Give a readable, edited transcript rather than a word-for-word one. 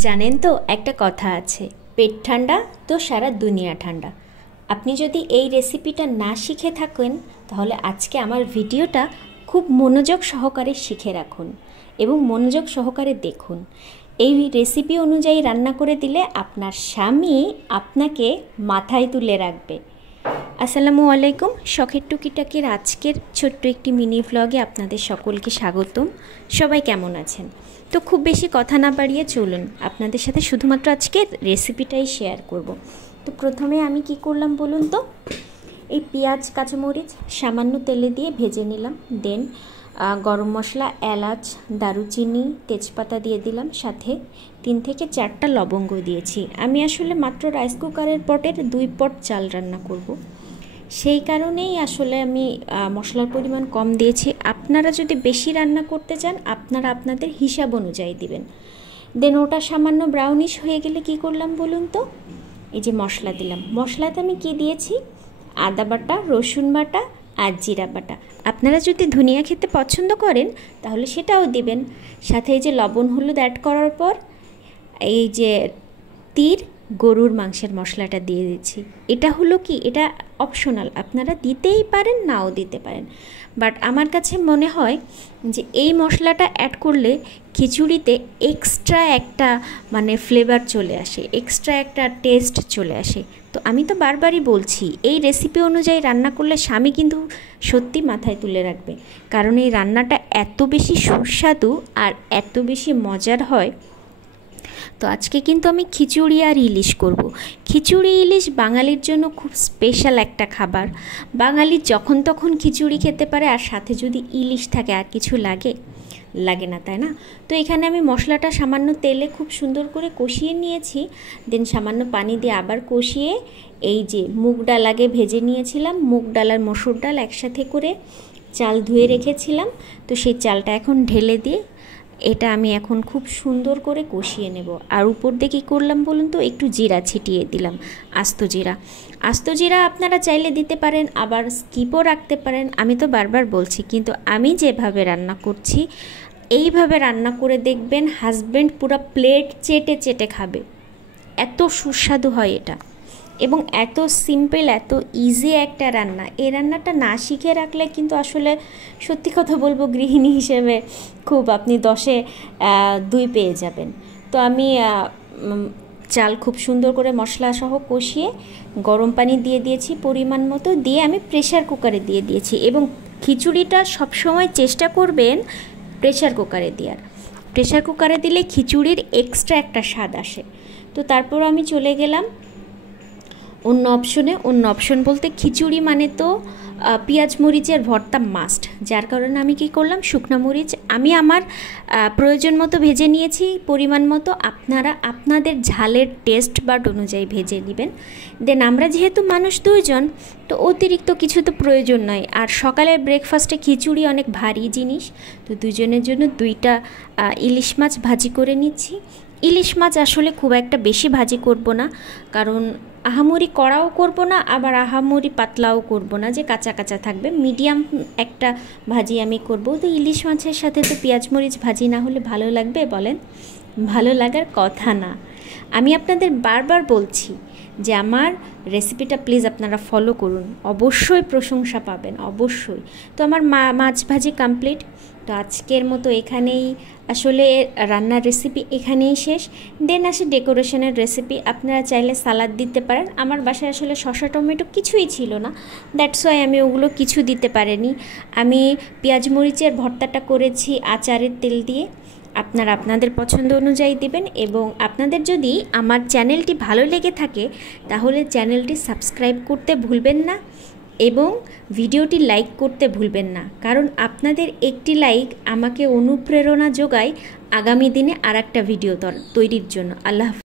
জানেন তো একটা কথা আছে, পেট ঠান্ডা তো সারা দুনিয়া ঠান্ডা। আপনি যদি এই রেসিপিটা না শিখে থাকেন তাহলে আজকে আমার ভিডিওটা খুব মনোযোগ সহকারে শিখে রাখুন এবং মনোযোগ সহকারে দেখুন। এই রেসিপি অনুযায়ী রান্না করে দিলে আপনার স্বামী আপনাকে মাথায় তুলে রাখবে। আসসালামু আলাইকুম। শখের টুকিটাকির আজকের ছোট্ট একটি মিনি ভ্লগে আপনাদের সকলকে স্বাগতম। সবাই কেমন আছেন? তো খুব বেশি কথা না বাড়িয়ে চলুন আপনাদের সাথে শুধুমাত্র আজকে রেসিপিটাই শেয়ার করব। তো প্রথমে আমি কি করলাম বলুন তো, এই পেঁয়াজ কাঁচামরিচ সামান্য তেলে দিয়ে ভেজে নিলাম। দেন গরম মশলা, এলাচ, দারুচিনি, তেজপাতা দিয়ে দিলাম, সাথে 3 থেকে 4টা লবঙ্গ দিয়েছি। আমি আসলে মাত্র রাইস কুকারের পটের 2 পট চাল রান্না করব, সেই কারণেই আসলে আমি মশলার পরিমাণ কম দিয়েছি। আপনারা যদি বেশি রান্না করতে চান আপনারা আপনাদের হিসাব অনুযায়ী দিবেন। দেন ওটা সামান্য ব্রাউনিশ হয়ে গেলে কি করলাম বলুন তো, এই যে মশলা দিলাম। মশলাতে আমি কি দিয়েছি? আদা বাটা, রসুন বাটা আর জিরা বাটা। আপনারা যদি ধনিয়া খেতে পছন্দ করেন তাহলে সেটাও দিবেন। সাথে এই যে লবণ হলুদ অ্যাড করার পর এই যে গরুর মাংসের মশলাটা দিয়ে দিচ্ছি। এটা হলো কি, এটা অপশনাল, আপনারা দিতেই পারেন নাও দিতে পারেন, বাট আমার কাছে মনে হয় যে এই মশলাটা অ্যাড করলে খিচুড়িতে এক্সট্রা একটা ফ্লেভার চলে আসে, এক্সট্রা একটা টেস্ট চলে আসে। তো আমি তো বারবারই বলছি, এই রেসিপি অনুযায়ী রান্না করলে স্বামী কিন্তু সত্যি মাথায় তুলে রাখবে, কারণ এই রান্নাটা এত বেশি সুস্বাদু আর এত বেশি মজার হয়। তো আজকে কিন্তু আমি খিচুড়ি আর ইলিশ করব। খিচুড়ি ইলিশ বাঙালির জন্য খুব স্পেশাল একটা খাবার। বাঙালি যখন তখন খিচুড়ি খেতে পারে, আর সাথে যদি ইলিশ থাকে আর কিছু লাগে না, তাই না? তো এখানে আমি মশলাটা সামান্য তেলে খুব সুন্দর করে কষিয়ে নিয়েছি। দেন সামান্য পানি দিয়ে আবার কষিয়ে এই যে মুগ ডাল আগে ভেজে নিয়েছিলাম, মুগ ডাল আর মসুর ডাল একসাথে করে চাল ধুয়ে রেখেছিলাম, তো সেই চালটা এখন ঢেলে দিয়ে এটা আমি এখন খুব সুন্দর করে কষিয়ে নেব। আর উপর দিয়ে কী করলাম বলুন তো, একটু জিরা ছিটিয়ে দিলাম, আস্ত জিরা আপনারা চাইলে দিতে পারেন, আবার স্কিপও রাখতে পারেন। আমি তো বারবার বলছি, কিন্তু আমি যেভাবে রান্না করছি এইভাবে রান্না করে দেখবেন, হাজব্যান্ড পুরো প্লেট চেটে চেটে খাবে। এত সুস্বাদু হয় এটা, এবং এত সিম্পল, এত ইজি একটা রান্না। এই রান্নাটা না শিখে রাখলে কিন্তু আসলে সত্যি কথা বলবো, গৃহিণী হিসেবে খুব আপনি 10-এ 2 পেয়ে যাবেন। তো আমি চাল খুব সুন্দর করে মশলা সহ কষিয়ে গরম পানি দিয়ে দিয়েছি পরিমাণ মতো, দিয়ে আমি প্রেশার কুকারে দিয়ে দিয়েছি। এবং খিচুড়িটা সবসময় চেষ্টা করবেন প্রেশার কুকারে দেওয়ার। প্রেশার কুকারে দিলে খিচুড়ির এক্সট্রা একটা স্বাদ আসে। তো তারপর আমি চলে গেলাম অন্য অপশন বলতে খিচুড়ি মানে তো পেঁয়াজ মরিচের ভর্তা মাস্ট, যার কারণে আমি কি করলাম, শুকনো মরিচ আমি আমার প্রয়োজন মতো ভেজে নিয়েছি, পরিমাণ মতো। আপনারা আপনাদের ঝালের টেস্ট বাট অনুযায়ী ভেজে নেবেন। দেন আমরা যেহেতু মানুষ 2 জন, তো অতিরিক্ত কিছু তো প্রয়োজন নয়। আর সকালের ব্রেকফাস্টে খিচুড়ি অনেক ভারী জিনিস, তো 2 জনের জন্য 2টা ইলিশ মাছ ভাজি করে নিচ্ছি। ইলিশ মাছ আসলে খুব একটা বেশি ভাজি করব না, কারণ আহামরি কড়াও করব না, আবার আহামরি পাতলাও করব না যে কাঁচা কাঁচা থাকবে। মিডিয়াম একটা ভাজি আমি করব। তো ইলিশ মাছের সাথে তো পেঁয়াজ মরিচ ভাজি না হলে ভালো লাগবে বলেন? ভালো লাগার কথা না। আমি আপনাদের বারবার বলছি যে আমার রেসিপিটা প্লিজ আপনারা ফলো করুন, অবশ্যই প্রশংসা পাবেন, অবশ্যই। তো আমার মাছ ভাজি কমপ্লিট। তো আজকের মতো এখানেই আসলে রান্নার রেসিপি এখানেই শেষ। দেন আসে ডেকোরেশনের রেসিপি। আপনারা চাইলে সালাদ দিতে পারেন। আমার বাসায় আসলে শসা টমেটো কিছুই ছিল না, দ্যাটস ওয়াই আমি ওগুলো কিছু দিতে পারিনি। আমি পেঁয়াজ মরিচের ভর্তাটা করেছি আচারের তেল দিয়ে। আপনারা আপনাদের পছন্দ অনুযায়ী দিবেন। এবং আপনাদের যদি আমার চ্যানেলটি ভালো লেগে থাকে তাহলে চ্যানেলটি সাবস্ক্রাইব করতে ভুলবেন না এবং ভিডিওটি লাইক করতে ভুলবেন না, কারণ আপনাদের একটি লাইক আমাকে অনুপ্রেরণা যোগায় আগামী দিনে আরেকটা ভিডিও তৈরির জন্য। আল্লাহ হাফেজ।